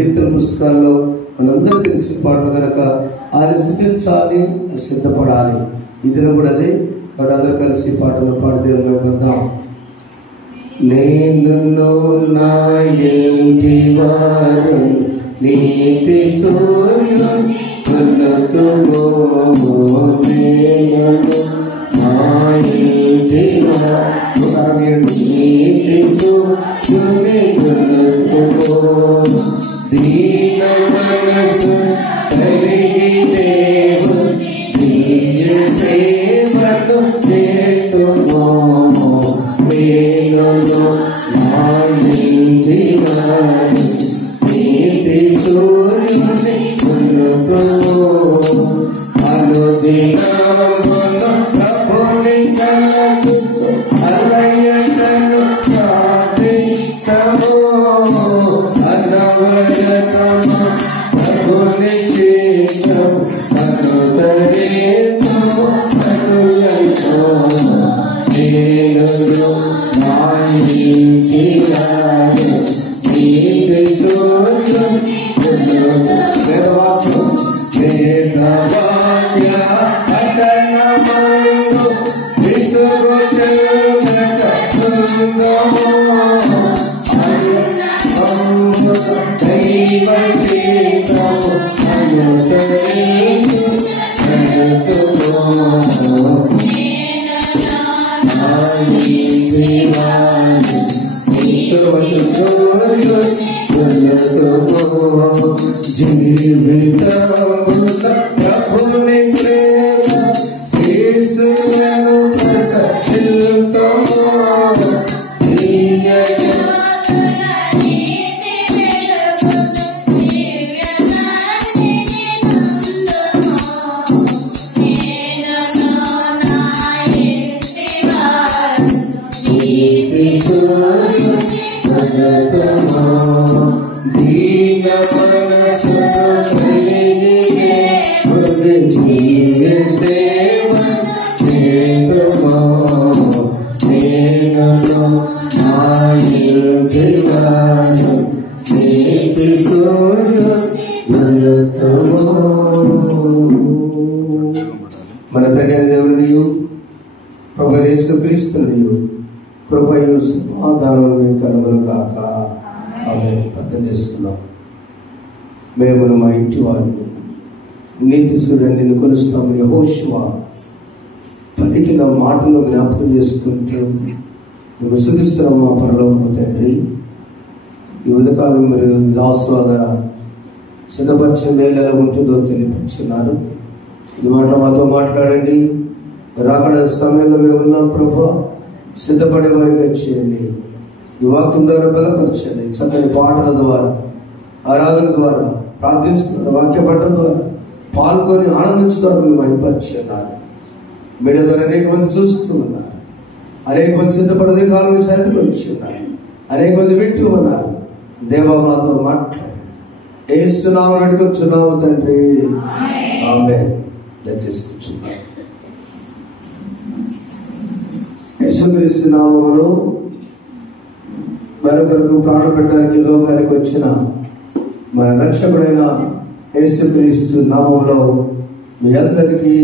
కీర్తన పుస్తకాల్లో మనందరూ తెలిసిన పాట కనుక ఆయన స్తుతించాలి, సిద్ధపడాలి. ఇది కూడా అదే కాబట్టి అందరూ కలిసి పాటలు పాడితే పడదాం. నేను నా ఇంటి వారు నీతి సూర్యుడు ఉన్నతుడు, నేను నా ఇంటి వారు నీతి సూర్యుని ఉన్నతుడు, దీన మనసు కలిగి దేవు దివ్య సేవను చేస్తున్నాము. వేణును నా ఇంటి వారు నీతి సూర్యుని ఉన్నతుడు, అనుదినమున ప్రభుని తలచుచు అలయటను ప్రార్థించము. అనవరతము ప్రభుని చిత్తము అనుసరించము అనులతో. వేణును నా ఇంటి వారు నీతి సూర్యుని ఉన్నతుడు, వేదవాక్య పఠనమందు విసుగు చెందక ఉందుము. దైవ చిత్తము అనుసరించు నడుతుము. జీవితముల ప్రభుని ప్రేమ శిశువులను ప్రసరిల్తుము. దీన మనసు కలిగి దివ్య సేవ చేతుము. వేణును నా ఇంటి వారు నీతి సూర్యుని ఉన్నతుడు. మన తండ్రి దేవునియు ప్రభువైన యేసుక్రీస్తునియు కృపయు సమాధానం మీకు కలుగును గాక. ఆమేన్. ప్రార్థన చేస్తున్నాం. మేము మా ఇంటి వారిని నీతి సూర్యుని నిన్ను కొలుస్తామని యెహోషువ పలికిన మాటలు జ్ఞాపకం చేసుకుంటూ మేము స్తుతిస్తున్నాం. మా పరలోకపు తండ్రి, ఈ ఉదయకాలం మీరు దాసుల సిద్ధపరిచే మేలు ఎలా ఉంటుందో తెలియపరుచున్నారు. ఈ మాట మాతో మాట్లాడండి. రాకడ సమయంలో మేము ఉన్నాం ప్రభు, సిద్ధపడే వారిగా చేయండి. ఈ వాక్యం ద్వారా బలపరచండి. చక్కని పాటల ద్వారా, ఆరాధన ద్వారా, ప్రార్థించుతున్నారు, వాక్య పట్టడం ద్వారా పాల్గొని ఆనందించుతారు. మీరు మహిమపరిచున్నారు. మీడియా ద్వారా అనేక మంది చూస్తూ ఉన్నారు. అనేక మంది సిద్ధపడే కాలం సరిగ్గా వచ్చి ఉన్నారు. అనేక మంది వింటూ ఉన్నారు. దేవా మాతో మాట్లాడు. యేసు నామమున అడుగుచున్నాము తండ్రి, ఆమేన్. దయచేసి కూర్చున్నారు. యేసుక్రీస్తు నామములో మరొకరికి ప్రాణం పెట్టడానికి లోకానికి వచ్చిన మన రక్షకుడైన యేసుక్రీస్తు నామములో మీ అందరికీ,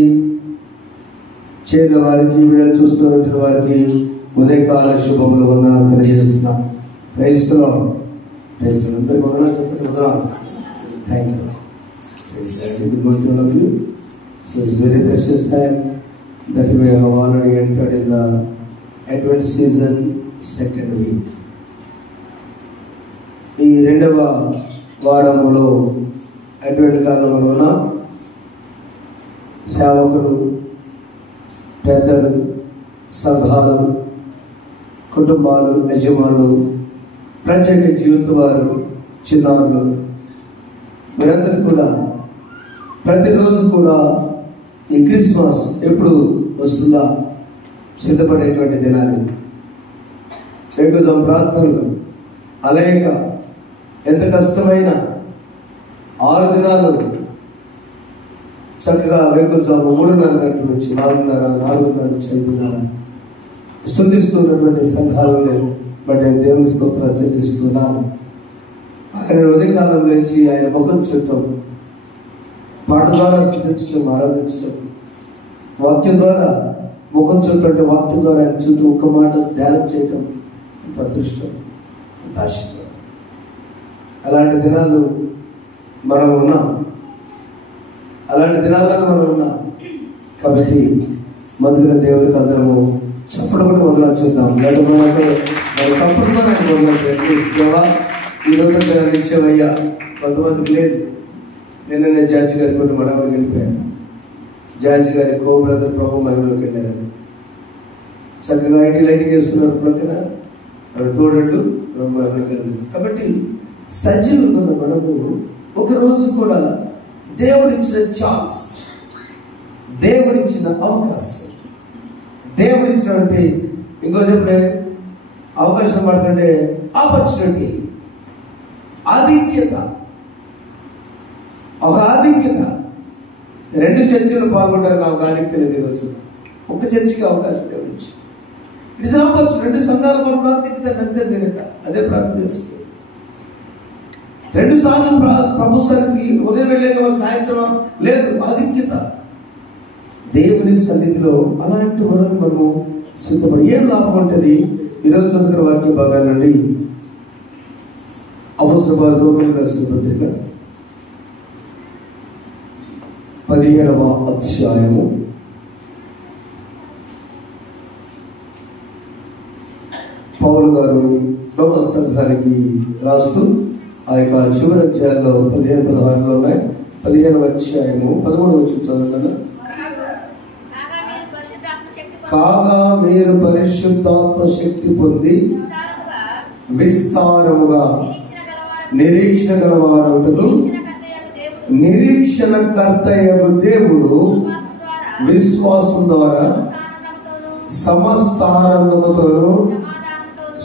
చేరిన వారికి, వీడియో చూస్తున్న వారికి ఉదయకాల శుభములు వందనాలు తెలియజేస్తున్నాం. Praise the Lord. అందరికీ వందనాలు చెప్పండి. వందనాలు. Thank you. Good morning to all of you. So it's very precious time that we have already entered in the Advent season, second week. ఈ రెండవ వారములో అడ్వెంట్ కాలంలో ఉన్న సేవకులు, పెద్దలు, సంఘాలు, కుటుంబాలు, యజమానులు, ప్రత్యేక జీవిత వారు, చిన్నారులు, మీరందరూ కూడా ప్రతిరోజు కూడా ఈ క్రిస్మస్ ఎప్పుడు వస్తుందా సిద్ధపడేటువంటి దినాలు, ఎక్కువ ప్రార్థనలు, అలాగే ఎంత కష్టమైన 6 దినాలు చక్కగా వేకువజాము 3:30 గంటల నుంచి 4:30 నుంచి 5:30 స్తుతిస్తున్నటువంటి సంఘాలను బట్టి దేవుని స్తోత్రాలు చెల్లిస్తున్నాను. ఆయన ఉదయకాలం లేచి ఆయన ముఖం చూడటం, పాట ద్వారా స్థుతించడం, ఆరాధించడం, వాక్యం ద్వారా ముఖం చూడటం, వాక్యం ద్వారా ఆయన చుట్టూ ఒక్క మాట ధ్యానం చేయటం అంత అదృష్టం, అంత ఆశీర్వాదం. అలాంటి దినాలు మనం ఉన్నాం, అలాంటి దినాలను మనం ఉన్నాం. కాబట్టి మొదలుగా దేవుడికి అందరము చప్పటి కూడా మొదలొచ్చేద్దాం. లేకపోతే మనం చప్పటితో నేను మొదలొచ్చేది. దేవా ఈరోజు ఇచ్చేవయ్యా. కొంతమందికి లేదు. నేను జార్జి గారి కొట్టి మడవరికి వెళ్ళిపోయాను. జార్జి గారి బ్రదర్ ప్రభు మహిమలోకి వెళ్ళారు. చక్కగా ఐటీ లైటింగ్ వేసుకున్నారు ప్రక్కన, అక్కడ తోడళ్ళు ప్రభు మహిమలోకి వెళ్ళారు. కాబట్టి సజీవులు ఉన్న మనము ఒకరోజు కూడా దేవుడిచ్చిన ఛాన్స్, దేవుడిచ్చిన అవకాశం, దేవుడిచ్చినటువంటి ఇంకో చెప్పే అవకాశం మాట్లాడే ఆపర్చునిటీ, ఆధిక్యత, ఒక ఆధిక్యత. 2 చర్చలు పాల్గొంటారు ఒక ఆధిక్యత లేదు. ఈరోజు ఒక చర్చికి అవకాశం దేవుడిచ్చి ఇట్ ఇస్ ఆపర్చునిటీ. 2 సంఘాల ప్రార్థికత అంతే మీరక అదే ప్రార్థన చేసుకో. 2 సార్లు ప్రభు సన్నిధికి ఉదయం వెళ్ళాక వాళ్ళు సాయంత్రం లేదు. ఆధిక్యత దేవుని సన్నిధిలో అలాంటి మనము సిద్ధపడి ఏం లాభం ఉంటుంది? ఈరోజు చదువుకున్న వాక్య భాగాల నుండి అపోస్తలుల రోమీయులకు రాసిన పత్రిక 15వ అధ్యాయము 'పౌలు గారు రోమా సంఘానికి రాస్తూ ఆ యొక్క చివరి అధ్యాయంలో 15-16 ఉన్నాయి. 15వ అధ్యాయము 13వ వచనం చదువుతాను. కాగా మీరు పరిశుద్ధాత్మ శక్తి పొంది విస్తారముగా నిరీక్షణ గలవారవుటకు నిరీక్షణకర్తయగు దేవుడు విశ్వాసం ద్వారా సమస్త ఆనందముతోను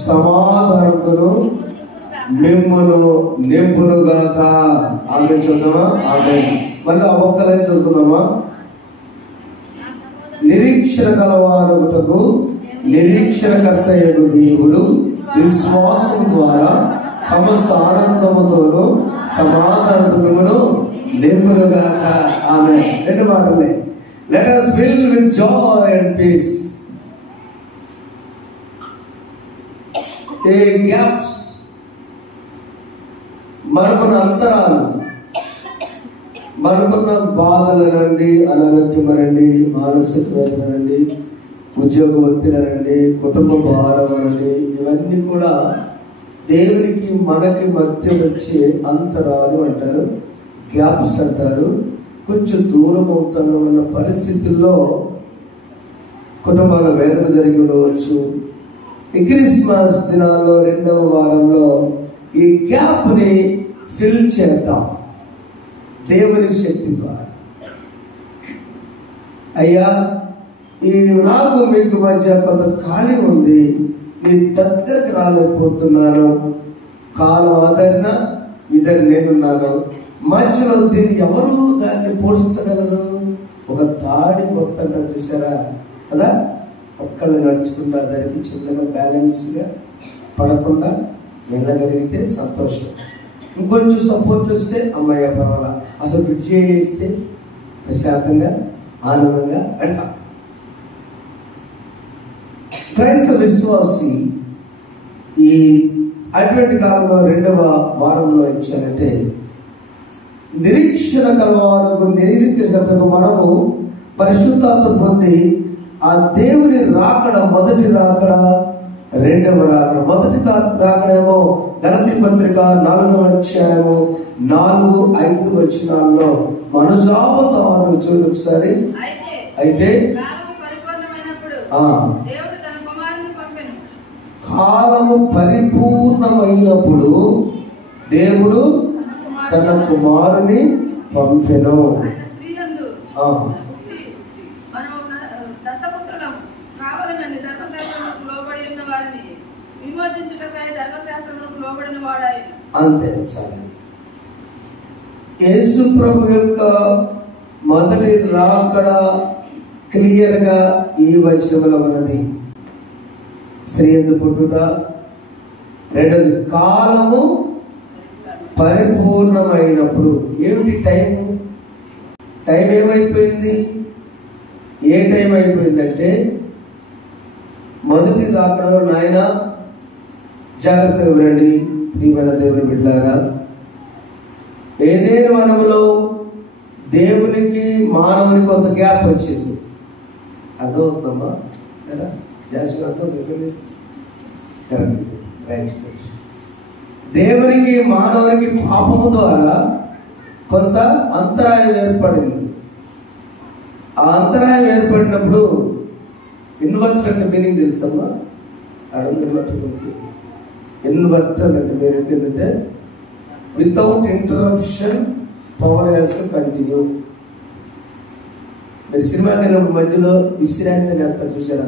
సమాధానంతోను మిమ్మును నింపునుగాక. ఆమె చదువుదామా? ఆమె మళ్ళీ ఒక్కలే చదువుకుందామా? నిరీక్షణ గలవారగుటకు నిరీక్షణకర్తయగు దేవుడు విశ్వాసం ద్వారా సమస్త ఆనందముతోను సమాధానంతో మిమ్మును నింపునుగాక. ఆమె 2 మాటలే. Let us fill with joy and peace. A gaps, మనకున్న అంతరాలు, మనకున్న బాధలనండి, అనారోగ్యమనండి, మానసిక వేదననండి, ఉద్యోగ ఒత్తిడనండి, కుటుంబ భారం అనండి, ఇవన్నీ కూడా దేవునికి మనకి మధ్య వచ్చే అంతరాలు అంటారు, గ్యాప్స్ అంటారు. కొంచెం దూరం అవుతున్న పరిస్థితుల్లో కుటుంబాల వేదన జరిగి ఉండవచ్చు. ఈ క్రిస్మస్ దినాల్లో 2వ వారంలో ఈ గ్యాప్ని ఫిల్ చేద్దాం దేవుని శక్తి ద్వారా. అయ్యా, ఈ నాకు మీకు మధ్య కొంత ఖాళీ ఉంది, నీ దగ్గరకు రాలేకపోతున్నాను, కాలం ఆదరణ ఇద్దరు నేనున్నాను, మధ్యలో దీన్ని ఎవరు దాన్ని పోషించగలరు? ఒక తాడి మొత్తం చూసారా కదా, ఒక్కళ్ళు నడుచుకుంటా దానికి చిన్నగా బ్యాలెన్స్గా పడకుండా వెళ్ళగలిగితే సంతోషం. ఇంకొంచెం సపోర్ట్ వస్తే అమ్మాయి పర్వాలా, అసలు బ్రిడ్జ్ చేస్తే ప్రశాంతంగా ఆనందంగా పెడతాం. క్రైస్తవ విశ్వాసి ఈ అటువంటి కాలంలో 2వ వారంలో ఇచ్చారంటే నిరీక్షణ కలవాలకు నిరీక్షణకు మనము పరిశుద్ధాత్మ పొంది ఆ దేవుని రాకడ, మొదటి రాకడ, 2వ రాకడ. మొదటి రాకడేమో గలతీ పత్రిక 4వ అధ్యాయము 4-5 వచనాల్లో మనుజావతారు చూడు ఒకసారి. అయితే కాలము పరిపూర్ణమైనప్పుడు దేవుడు తన కుమారుని పంపెను. అంతే చాలు. యేసు ప్రభు యొక్క మొదటి రాకడ క్లియర్ గా ఈ వచనంలో ఉన్నది. స్త్రీ యందు పుట్టుట, 2వది కాలము పరిపూర్ణమైనప్పుడు. ఏమిటి టైం? టైం ఏమైపోయింది? ఏ టైం అయిపోయిందంటే మొదటి రాకడలో నాయన జాగ్రత్తగా వినండి ప్రియమైన దేవుని బిడ్డలారా, ఏదేని వనములో దేవునికి మానవునికి కొంత గ్యాప్ వచ్చింది. అర్థమవుతుందమ్మా? జాస్మిన్ అర్థం కరెక్ట్, రైట్. దేవునికి మానవునికి పాపము ద్వారా కొంత అంతరాయం ఏర్పడింది. ఆ అంతరాయం ఏర్పడినప్పుడు ఇన్వర్టర్ అంటే మీనింగ్ తెలుసమ్మా? అడుగు ఇన్వర్టర్ అంటే మీనింగ్ ఏంటంటే without interruption power has to continue. మీరు సినిమా తిన్నప్పుడు మధ్యలో విశ్రాంతి చేస్తారు చూసారా?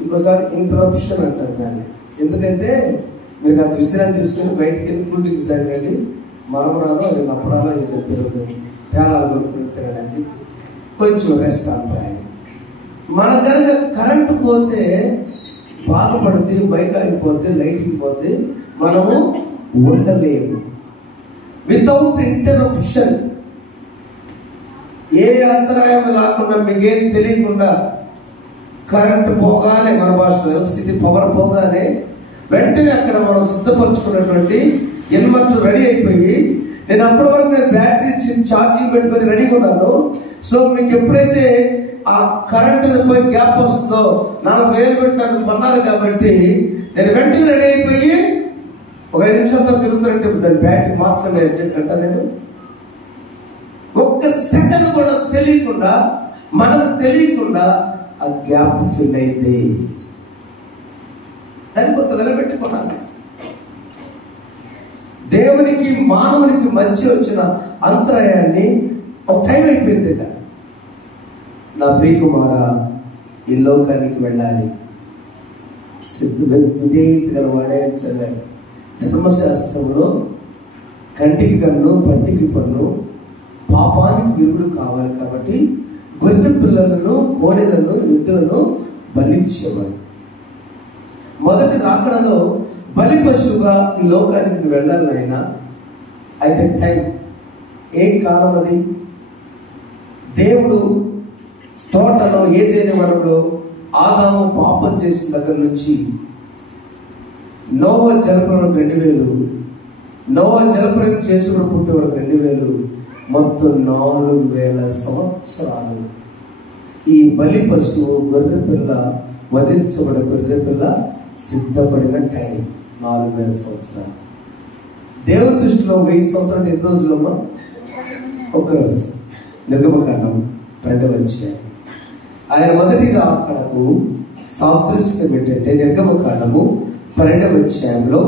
ఇంకోసారి ఇంటరప్షన్ అంటారు దాన్ని. ఎందుకంటే మీరు అంత విశ్రాంతి తీసుకుని బయటికి వెళ్ళి కూల్ డ్రింక్స్ తాగండి, మరమరాలో అది అప్పడాలో ఏదో పెరుగు పేలాలు కొనుక్కొని తినండి అని చెప్పి కొంచెం రెస్ట్ అంతరాయం. మన కనుక కరెంటు పోతే బాధపడితే, బైక్ ఆగిపోతే, లైటింగ్ పోతే మనము ఉండలేము. వితౌట్ ఇంటరప్షన్, ఏ అంతరాయం లేకుండా, మీకేం తెలియకుండా కరెంట్ పోగానే, మన భాషలో ఎలక్ట్రిసిటీ పవర్ పోగానే వెంటనే అక్కడ మనం సిద్ధపరచుకున్నటువంటి ఇన్వర్టర్ రెడీ అయిపోయి, నేను అప్పటి వరకు నేను బ్యాటరీ ఛార్జింగ్ పెట్టుకొని రెడీగా ఉన్నాను. సో మీకు ఎప్పుడైతే ఆ కరెంటు పోయి గ్యాప్ వస్తుందో, 40,000 పెట్టి నన్ను కొన్నారు కాబట్టి నేను వెంటనే రెడీ అయిపోయి ఒక 5 నిమిషాలతో తిరుగుతున్నట్టు దాని బ్యాటరీ మార్చండి అని చెప్పంట. నేను ఒక్క సెకండ్ కూడా తెలియకుండా, మనకు తెలియకుండా ఆ గ్యాప్ ఫిల్ అయింది. దాన్ని కొంత నిలబెట్టుకున్నాను. దేవునికి మానవునికి మధ్య వచ్చిన అంతరాయాన్ని ఒక టైం అయిపోయింది కదా. నా ప్రియకుమార, ఈ లోకానికి వెళ్ళాలి, విధేయత గలవాడే అని చదివారు. ధర్మశాస్త్రంలో కంటికి కన్ను, పంటికి పన్ను, పాపానికి విరుగుడు కావాలి కాబట్టి గొర్రె పిల్లలను, కోడెలను, ఎద్దులను బలిచ్చేవాడు. మొదటి రాకడలో బలి పశువుగా ఈ లోకానికి వెళ్ళాలి నాయనా. అయితే టైం ఏం కాలం అది? దేవుడు తోటలో ఏదైనా వనంలో ఆదాము పాపం చేసిన దగ్గర నుంచి నోవా జలప్రలయం 2000, నోవా జలప్రలయం చేసుకుని పుట్టే వరకు 2000, మొత్తం 4000 సంవత్సరాలు ఈ బలి పశువు గొర్రె పిల్ల, వధించబడే గొర్రె పిల్ల సిద్ధపడిన టైం 4000 సంవత్సరాలు. దేవుని దృష్టిలో 1000 సంవత్సరాలు ఎన్ని రోజులమ్మా? ఒక్కరోజు. నిర్గమకాండం 2వ అధ్యాయం. ఆయన మొదటిగా అక్కడకు సాదృశ్యం ఏంటంటే, నిర్గమకాండము 2వ అధ్యాయంలో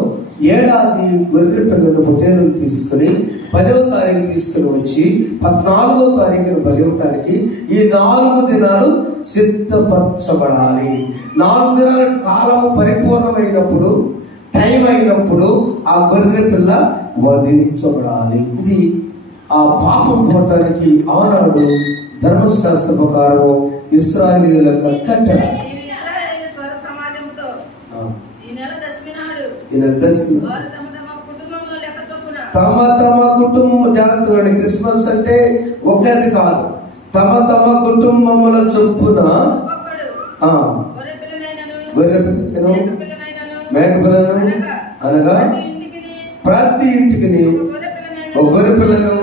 ఏడాది గొర్రె పిల్లను పొట్టేలను తీసుకుని 10వ తారీఖు తీసుకుని వచ్చి 14వ తారీఖున బలి ఇవ్వడానికి ఈ 4 దినాలు సిద్ధపరచబడాలి. 4 దినాల కాలము పరిపూర్ణమైనప్పుడు, టైం అయినప్పుడు ఆ గొర్రె పిల్ల వధించబడాలి. ఇది ఆ పాపం పోవటానికి ఆనాడు ధర్మశాస్త్ర ప్రకారము ఇశ్రాయేలీయుల కట్టడ. తమ తమ కుటుంబ జాగ్రత్తగా, క్రిస్మస్ అంటే ఒకరిది కాదు, తమ తమ కుటుంబముల చొప్పున గొర్రె పిల్లను, మేక పిల్లను అనగా ప్రతి ఇంటికి ఒక గొర్రె పిల్లను,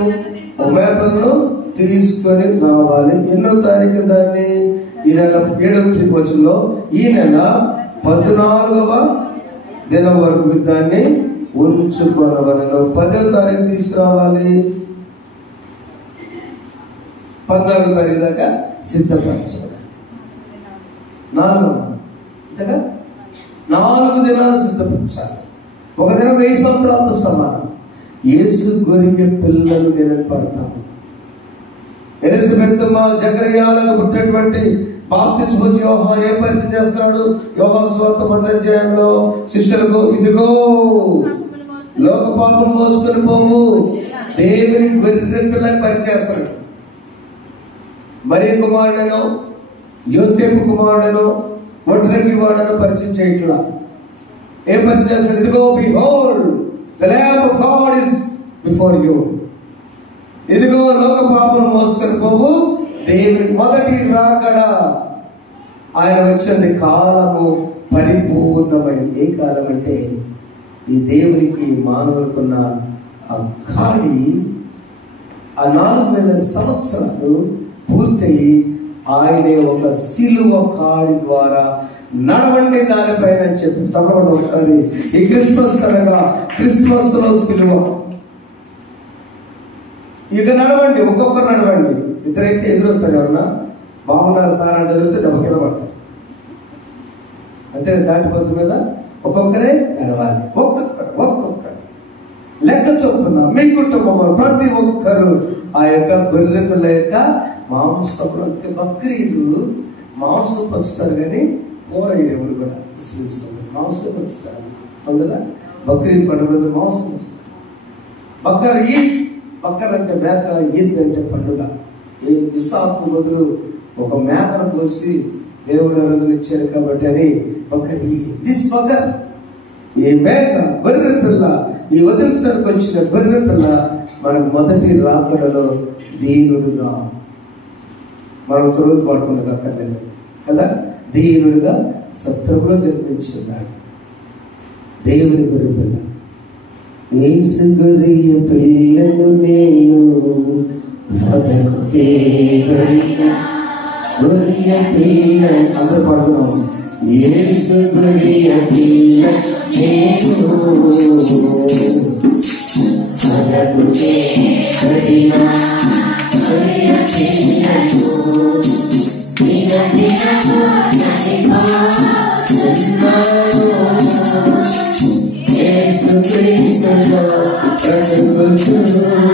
ఒక మేక పిల్లను తీసుకొని రావాలి. 8వ తారీఖు దాన్ని ఈ నెల 7వ వచనంలో ఈ నెల 14వ దినం వరకు దాన్ని ఉంచుకోనవలను. 10వ తారీఖు తీసుకురావాలి, 14వ తారీఖు దాకా సిద్ధపరచాలి. 4 దినాలు సిద్ధపరచాలి. ఒక దినం 1000 సంవత్సరాలతో సమానం. యేసు గొర్రె పిల్లలు నేను పడతాను. ఎలిజబెత్ జకర్యాలకు పుట్టినటువంటి బాప్తిస్మా పొంది యోహాను ఏం పరిచయం చేస్తున్నాడు? యోహాను సువార్త 1వ అధ్యాయంలో శిష్యులకు, ఇదిగో లోక పాపం మోసుకొని పోము దేవుని గొర్రె పిల్లని పరిచయం చేస్తున్నాడు. మరియ కుమారుడనో, యోసేపు కుమారుడనో, ఒడ్రంగి వాడనో పరిచయం చేయట్లా. ఏం పని చేస్తాడు? ఇదిగో behold the lamb of God is before you. ఇదిగో లోక పాపం మోసుకొని పోవు దేవుని మొదటి రాకడ. ఆయన వచ్చింది కాలము పరిపూర్ణమైంది. ఏ కాలం అంటే ఈ దేవునికి మానవులకున్న ఆ కాడి ఆ 4000 సంవత్సరాలు పూర్తయి ఆయనే ఒక సిలువ కాడి ద్వారా నడవండి దానిపైన చెప్పి చెప్పకూడదు. ఒకసారి ఈ క్రిస్మస్ అనగా క్రిస్మస్ లో సిలువ. ఇక నడవండి, ఒక్కొక్కరు నడవండి. ఇద్దరైతే ఎదురొస్తారు. ఎవరన్నా బాగున్నారు సార్ అంటే ఎదురైతే దెబ్బ కింద పడతారు. అంతే. దాటి పొద్దు మీద ఒక్కొక్కరే నడవాలి. ఒక్కొక్కరు లెక్క చొప్పున మీ కుటుంబం ప్రతి ఒక్కరు ఆ యొక్క గొర్రె పిల్ల యొక్క మాంసంలో. అందుకే బక్రీదు మాంసం పంచుతారు కానీ కూర ఎవరు కూడా ముస్లిమ్స్ మాంసం పంచుతారు. అవును కదా? బక్రీద్ పండుగ రోజు మాంసం పంచుతారు. బక్కర్ అంటే మేక, ఈద్ అంటే పండుగ. ఇస్సాకు బదులు ఒక మేకను కోసి దేవుడు రోజులు ఇచ్చాడు కాబట్టి అని బక్కర్. దిస్ బక్కర్, ఈ మేక గొర్రె పిల్ల, ఈ వదిలించడానికి వచ్చిన గొర్రె పిల్ల మనకు మొదటి రాకడలో దీనుడుగా, మనం చదువు పడుకుండగా అక్కర్లేదు కదా, దీనుడుగా సత్రంలో జన్మించున్నాడు. దేవుని గొర్రె పిల్ల. యేసు గొర్రె పిల్లను నేను వదకు తేబడిన గొర్రె పిల్ల. అందరూ పాడుతున్నాం. యేసు గొర్రె పిల్ల నేను వదకు తేబడిన గొర్రె పిల్లను దినదినము నడిపోతున్నాను. యేసు క్రీస్తులో బ్రతుకుతున్నాను.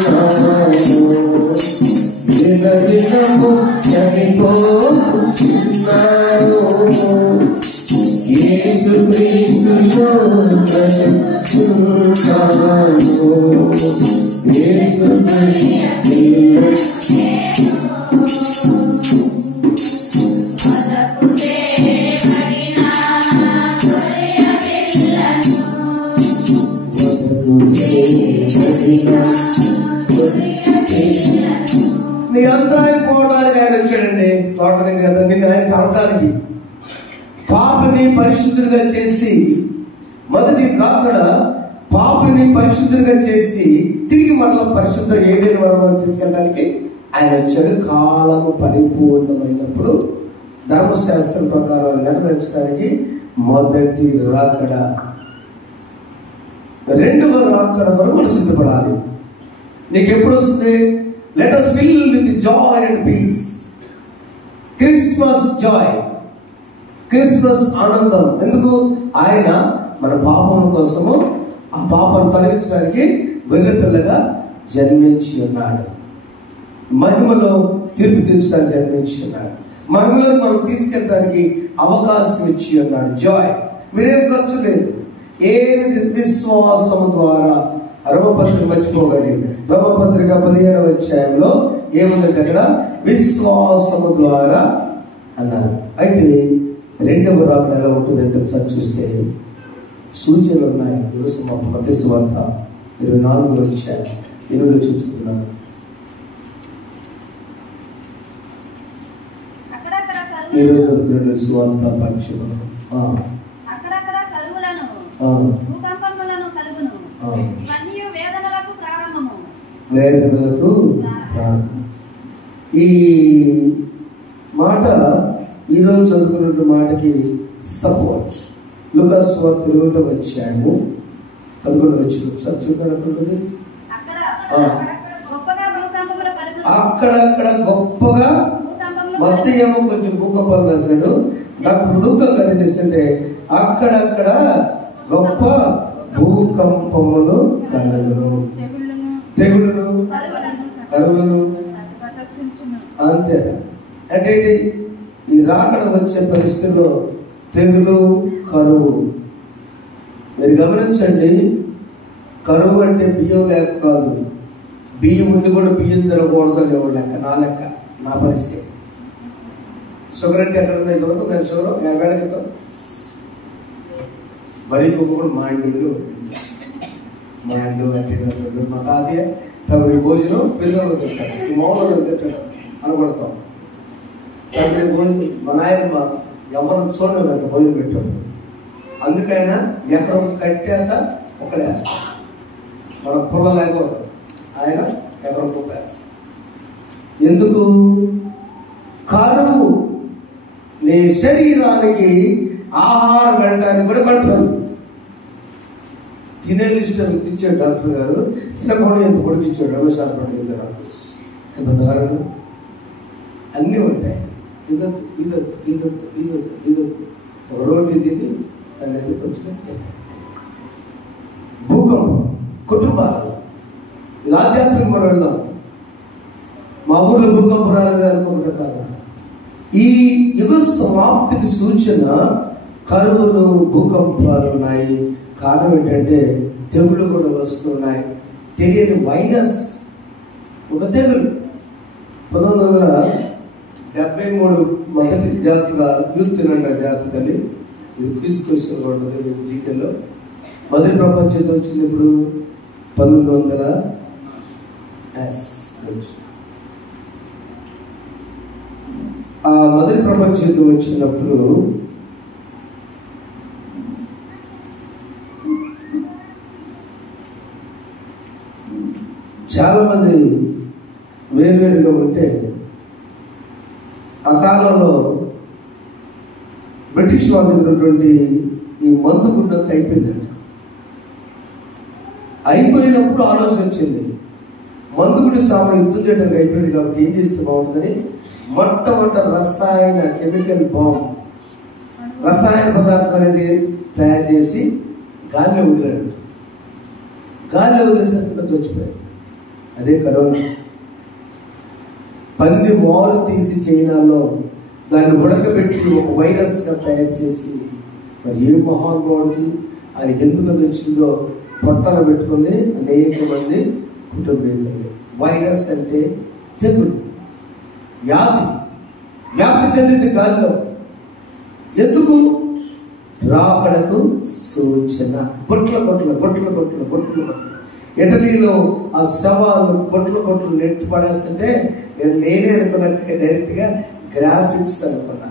దినదినము చనిపోతున్నాను. యేసు క్రీస్తులో బ్రతుకుతున్నాను. యేసు క్రీస్తులో నీ అంతరాయం పోవడానికి ఆయన వచ్చాడండి. తోటని కదా నిన్ను ఆయన కలపడానికి, పాపని పరిశుద్ధులుగా చేసి, మొదటి రాకడ పాపని పరిశుద్ధులుగా చేసి తిరిగి మరలా పరిశుద్ధ ఏదైనా వరం తీసుకెళ్ళడానికి ఆయన వచ్చాడు. కాలము పరిపూర్ణమైనప్పుడు ధర్మశాస్త్రం ప్రకారం నెరవేర్చడానికి మొదటి రాకడ. రెండవ రాకడ వరకు మనం సిద్ధపడాలి. నీకు ఎప్పుడు వస్తుంది? Let us fill with joy and peace. Christmas Joy, Christmas ఆనందం. ఎందుకు? ఆయన మన పాపం కోసము, ఆ పాపను తొలగించడానికి గొర్రె పిల్లగా జన్మించి ఉన్నాడు. మహిమలో తీర్పు తీర్చడానికి జన్మించి ఉన్నాడు. మహిమలో మనం తీసుకెళ్ళడానికి అవకాశం ఇచ్చి ఉన్నాడు. జాయ్. మీరేం ఖర్చు లేదు. ఏ విశ్వాసము ద్వారా. రోమపత్రిక మర్చిపోకండి. రోమపత్రిక 15వ అధ్యాయంలో ఏముందంటే అక్కడ విశ్వాసము ద్వారా అన్నారు. అయితే రెండవ రాకడ ఎలా ఉంటుందంటే ఒకసారి చూస్తే సూచనలు ఉన్నాయి. ఈరోజు మా మత్తయి సువార్త 24వ అధ్యాయం 8వ చూస్తున్నాను. ఈరోజు చదువుకున్న సువార్త పరీక్షలో వేదనలకు ప్రారంభం. ఈ మాట ఈరోజు చదువుకున్న మాటకి సపోర్ట్. లూకాసు సువార్త 20వ అధ్యాయము 11వ వచనం ఒకసారి చూడాలనుకుంటుంది. అక్కడక్కడ గొప్పగా మత్తయి కొంచెం భూకంపాలు రాశాడు. డాక్టర్ లూకా గారు చేస్తుంటే అక్కడక్కడ గొప్ప భూకంపములు కలుగును, తెగులును, కరువులను. అంతే. అంటే ఈ రాకడ వచ్చే పరిస్థితుల్లో తెగులు, కరువు. మీరు గమనించండి. కరువు అంటే బియ్యం లేక కాదు. బియ్యం ఉండి కూడా బియ్యం తినకూడదు అనేవాడు లెక్క. నా లెక్క, నా పరిస్థితి. షుగర్ అంటే ఎక్కడ ఉందో ఇది దాని షుగర్ 50 ఏళ్ల క్రితం మరి ఇంకొకడు మాండు అంటే మా తాతయ్య తమిళ భోజనం పిల్లలు తింటాడు, మౌనంలో తింటాడు అనబడతాం. తమిళ భోజనం మా నాయనమ్మ ఎవరు చూడలేదంట భోజనం పెట్టాడు. అందుకైనా ఎకరం కట్టాక ఒకడే వేస్తాడు. మన పుల్ల లేకపోతే ఆయన ఎకరం కుప్ప వేస్తాడు. ఎందుకు? కరువు నీ శరీరానికి ఆహారం వెళ్ళడానికి కూడా పట్టదు. తినే లిస్ట్ ఇచ్చాడు డాక్టర్ గారు. తినకుండా ఎంత పొడికిచ్చాడు రమేష్ హాస్పిటల్కి వెళ్తున్నాడు. ఎంత దారుణం. అన్నీ ఉంటాయి. ఇదొద్దు ఇదొద్దు ఇదొద్దు ఇదొద్దు ఇదొద్దు. ఒక రోటీ తిని అనేది కొంచెం భూకంపం కుటుంబాలు. ఇది ఆధ్యాత్మిక మనం వెళ్దాం. మా ఊళ్ళో భూకంపం రాలేదు అనుకుంటే కాదు. ఈ యుగ సమాప్తికి సూచన కరువులు, భూకంపాలు ఉన్నాయి. కారణం ఏంటంటే తెగులు కూడా వస్తున్నాయి. తెలియని వైరస్, ఒక తెగులు. 1973 మొదటి జాతిగా యూత్ అన్నారు జాతకని. ఇది క్విజ్ క్వశ్చన్ ఉంటుంది మీకు జీకేలో. మొదటి ప్రపంచ యుద్ధం వచ్చింది ఇప్పుడు 1900. ఆ మొదటి ప్రపంచ యుద్ధం వచ్చినప్పుడు చాలా మంది వేరువేరుగా ఉంటే ఆ కాలంలో బ్రిటిష్ వాళ్ళ దగ్గర ఉన్నటువంటి ఈ మందు గుడ్డంతా అయిపోయిందంట. అయిపోయినప్పుడు ఆలోచన వచ్చింది, మందుగుడి సామాన్ యుద్ధం చేయడానికి అయిపోయింది కాబట్టి ఏం చేస్తే బాగుంటుందని మొట్టమొదటి రసాయన కెమికల్ బాంబ్, రసాయన పదార్థం అనేది తయారు చేసి గాలిలో వదిలాడు. గాలిలో వదిలేసరికి చచ్చిపోయాడు. అదే కరోనా. పంది వారు తీసి చైనాలో దాన్ని ఉడకబెట్టి ఒక వైరస్గా తయారు చేసి, మరి ఏ మహానుభావుడికి ఆయనకి ఎందుకు అది వచ్చిందో పొట్టన పెట్టుకుని అనేక మంది కుటుంబీకులు. వైరస్ అంటే తెగులు, వ్యాప్తి చెందింది గాలిలో. ఎందుకు? రాకడకు సూచన. గొట్ల ఇటలీలో ఆ శవాలు గొట్లు నెట్టి పడేస్తుంటే నేనే అనుకున్నట్టే డైరెక్ట్గా గ్రాఫిక్స్ అనుకున్నా.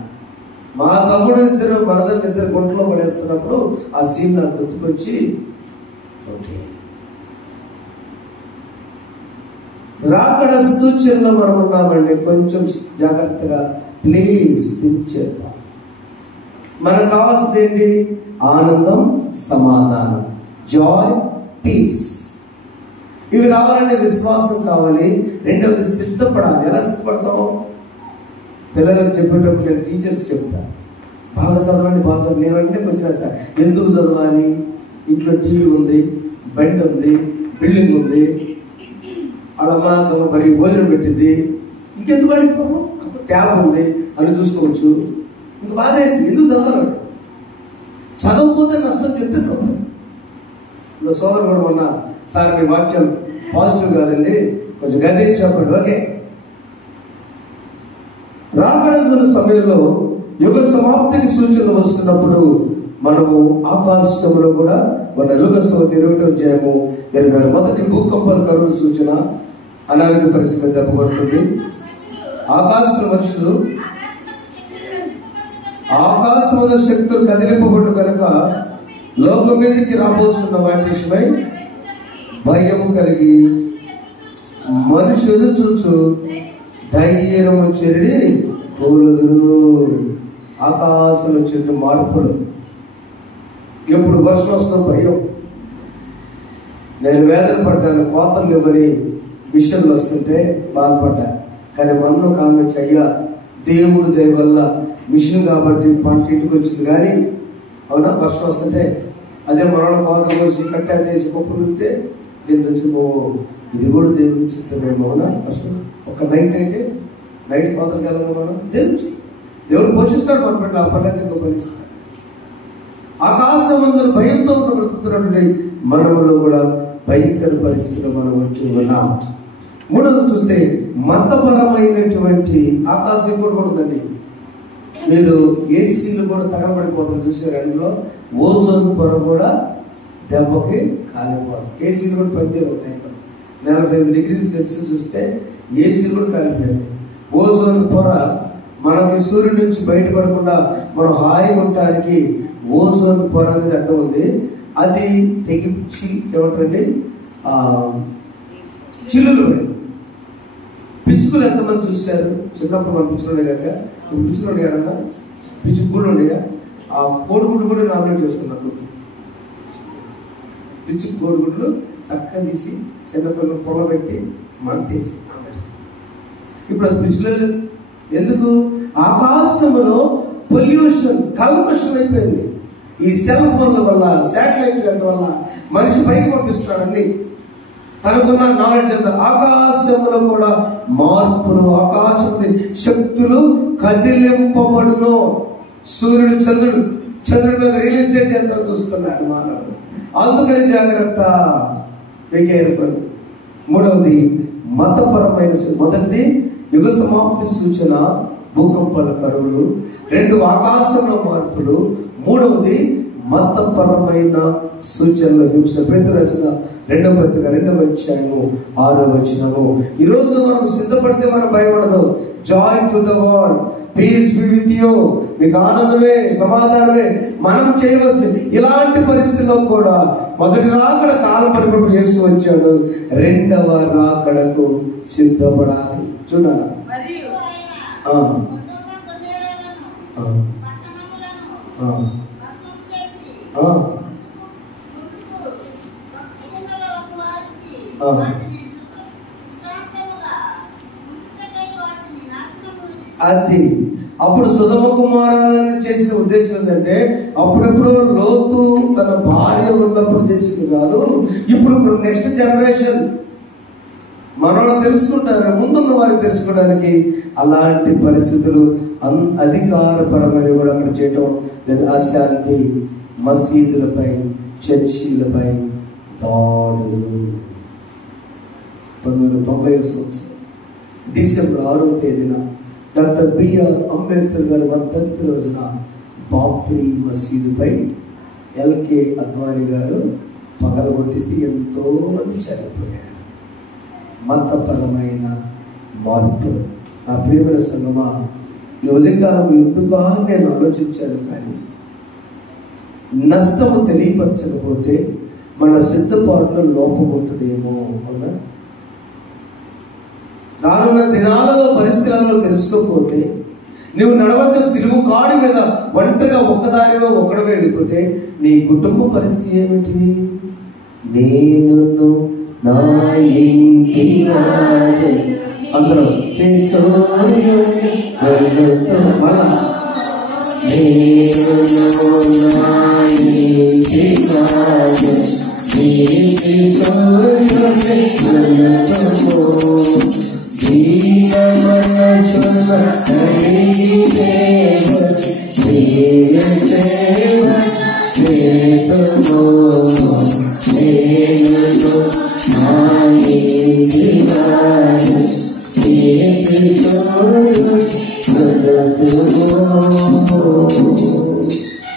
మా తమ్ముడు ఇద్దరు మరదలు ఇద్దరు గొంట్లో పడేస్తున్నప్పుడు ఆ సీన్ నాకు గుర్తుకొచ్చి, ఓకే రాకడ సూచనలో మనం ఉన్నామండి. కొంచెం జాగ్రత్తగా ప్లీజ్ థింక్ చేద్దాం. మనకు కావాల్సింది ఏంటి? ఆనందం, సమాధానం, జాయ్, పీస్. ఇవి రావాలంటే విశ్వాసం కావాలి. రెండవది సిద్ధపడాలి. ఎలా సిద్ధపడతాం? పిల్లలకు చెప్పేటప్పుడు నేను టీచర్స్ చెప్తాను, బాగా చదవండి, బాగా చదవండి. నేను వెంటనే క్వశ్చన్ వేస్తాను, ఎందుకు చదవాలి? ఇంట్లో టీవీ ఉంది, బండి ఉంది, బిల్డింగ్ ఉంది, వాళ్ళమ్మ మరి భోజనం పెట్టింది, ఇంకెందుకు అడిగిపోము, ట్యాబ్ ఉంది అని చూసుకోవచ్చు. ఇంకా బాగా ఎందుకు చదవాలి? చదవకపోతే నష్టం చెప్తే చదువుతాను. ఇంకా సోదరు కూడా మొన్న, సార్ మీ వాక్యం పాజిటివ్ కాదండి, కొంచెం గది చెప్పండి. ఓకే, రాకడ సమయంలో యుగ సమాప్తికి సూచనలు వస్తున్నప్పుడు మనము ఆకాశంలో కూడా మన లుకసు 21వ అధ్యాయము 26 మొదటి భూకంపాల కరువు సూచన, అనారోగ్య పరిస్థితి దెబ్బకొడుతుంది. ఆకాశం మనుషులు ఆకాశముల శక్తులు కదిలింపబడు కనుక లోకం మీదకి రాబోతున్న వాటి విషయమై భయము కలిగి మనుషులు చూచు ధైర్యము చెరిడి కోలుదురు. ఆకాశంలో చెట్టు మార్పులు. ఎప్పుడు వర్షం వస్తుందో భయం. నేను వేదన పడ్డాను, కోతలు ఇవ్వని మిషన్లు వస్తుంటే బాధపడ్డా. కానీ మనలో కామెంట్స్, అయ్యా దేవుడు దయ వల్ల మిషన్ కాబట్టి పంట ఇంటికి వచ్చింది. కానీ అవునా, వర్షం వస్తుంటే అదే మనలో కోతలు కోసి కట్టా చేసి కుప్పలు ఉంటే నేను వచ్చిపో, ఇది కూడా దేవుడిని చిత్తమేమో. అవునా, వర్షం ఒక నైట్ అయితే నైట్ కోతలకు వెళ్ళగా మనం దేవుడు పోషిస్తాడు. మన పట్ల ఆ పని ఇంకా ఫలిస్తాడు. ఆకాశం అందరూ భయంతో ఉన్న బ్రతుకుతున్నటువంటి మనములో కూడా భయంకర పరిస్థితులు మనం వచ్చి ఉన్నాం. మూడవది చూస్తే మతపరమైనటువంటి ఆకాశం కూడా ఉందండి. మీరు ఏసీలు కూడా తగలబడిపోతాం చూసారు. అందులో ఓజోన్ పొర కూడా దెబ్బకి కాలిపోవాలి. ఏసీలు కూడా పనిచేయరు ఉన్నాయి. 45 డిగ్రీల సెల్సియస్ వస్తే ఏసీలు కూడా కాలిపోయాయి. ఓజోన్ పొర మనకి సూర్యుడి నుంచి బయటపడకుండా మనం హాయిగా ఉండటానికి ఓజోన్ పొర అనేది అడ్డం ఉంది. అది తెగించి ఏమంటారండి చిల్లులు పడి పిచ్చుకలు ఎంతమంది చూశారు? చిన్నప్పుడు మన పిచ్చులు ఉండే కాక పిచ్చులు ఉండే కదన్నా, పిచ్చుకు కూడా ఉండేగా. ఆ కోడిగుడ్డు కూడా నామినేట్ చేసుకున్నారు. పిచ్చుకు కోడిగుడ్లు చక్కగా తీసి చిన్నపిల్లలు పొగబెట్టి మంతేసి ఇప్పుడు అది పిచ్చులేదు. ఎందుకు? ఆకాశంలో పొల్యూషన్ కల్మషం అయిపోయింది. ఈ సెల్ ఫోన్ల వల్ల, శాటిలైట్ల వల్ల మనిషి పైకి పంపిస్తున్నాడు అన్ని తనకున్న నాలెడ్జ్ అంతా. ఆకాశంలో కూడా మార్పులు, ఆకాశం శక్తులు కదిలింపబడును. సూర్యుడు చంద్రుడి మీద రియల్ ఎస్టేట్ చేద్దాం చూస్తున్నాడు మానవుడు. అందుకని జాగ్రత్త, బీ కేర్ఫుల్. మూడవది మతపరమైన, మొదటిది యుగ సమాప్తి సూచన, భూకంపాల కరువులు. 2 ఆకాశంలో మార్పులు. మూడవది మతపరమైన సూచనలు, హింస. పేతురు రాసిన 2వ పత్రిక 2వ అధ్యాయము 6వ వచనము. ఈరోజు మనం సిద్ధపడితే మనం భయపడదు. Joy to the world, peace be with you. మీకు ఆనందమే, సమాధానమే. మనం చేయవలసింది ఇలాంటి పరిస్థితుల్లో కూడా మొదటి రాకడ కాలం పరిపూర్ణ యేసు వచ్చాడు. 2వ రాకడకు సిద్ధపడాలి. చూడాలా? అది అప్పుడు సొదొమ కుమారులను చేసిన ఉద్దేశం ఏంటంటే, అప్పుడెప్పుడు లోతు తన భార్య ఉన్నప్పుడు చేసింది కాదు. ఇప్పుడు నెక్స్ట్ జనరేషన్ మనల్ని తెలుసుకుంటారు, ముందున్న వారికి తెలుసుకోవడానికి అలాంటి పరిస్థితులు అధికారపరమైన కూడా అక్కడ చేయటం. అశాంతి, మసీదులపై, చర్చీలపై దాడులు. 1990 సంవత్సరం డిసెంబర్ 6వ తేదీన డాక్టర్ బిఆర్ అంబేద్కర్ గారి వర్ధంతి రోజున బాబ్రీ మసీదుపై ఎల్కే అద్వానీ గారు పగలగొట్టిస్తే ఎంతో మంది చనిపోయారు. మతపరమైన మార్పులు. నా ప్రియమైన సంగమా, ఈ ఉదయకాలం ఎందుకు నేను ఆలోచించాను, కానీ నష్టము తెలియపరచకపోతే మన సిద్ధపాటులో లోపం ఉంటుందేమో. అవునా? రానున్న దినాలలో పరిస్థితులలో తెలుసుకోకపోతే, నువ్వు నడవచ్చ సిలువు కాడి మీద ఒంటరిగా ఒక్కదానివో ఒక్కడవే వెళ్ళిపోతే నీ కుటుంబ పరిస్థితి ఏమిటి? నేను నా ఇంటి అందరం మళ్ళా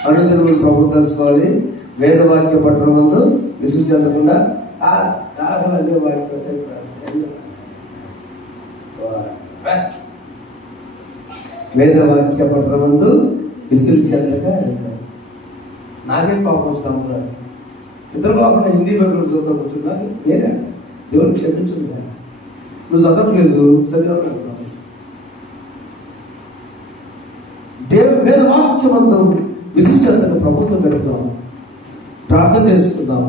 అనుదినములు ప్రభుత్వం తలుచుకోవాలి. వేదవాక్య పట్టణం ముందు విసుగు చెందకుండా అదే వాక్యం వేదవాక్య పట్టణం ముందు విసుగు చెందగా వెళ్తారు. నాకేం పాపం వస్తాము గారు ఇద్దరు కాకుండా హిందీ బైబిల్ చదువుతా కూర్చున్నాను. నేనే అంట, దేవుడు క్షమించదు కదా, నువ్వు చదవట్లేదు, చదివాను. వేదవాక్యమందు విసుగు ప్రభుత్వం గడుపుదాం, ప్రార్థన చేసుకుందాం.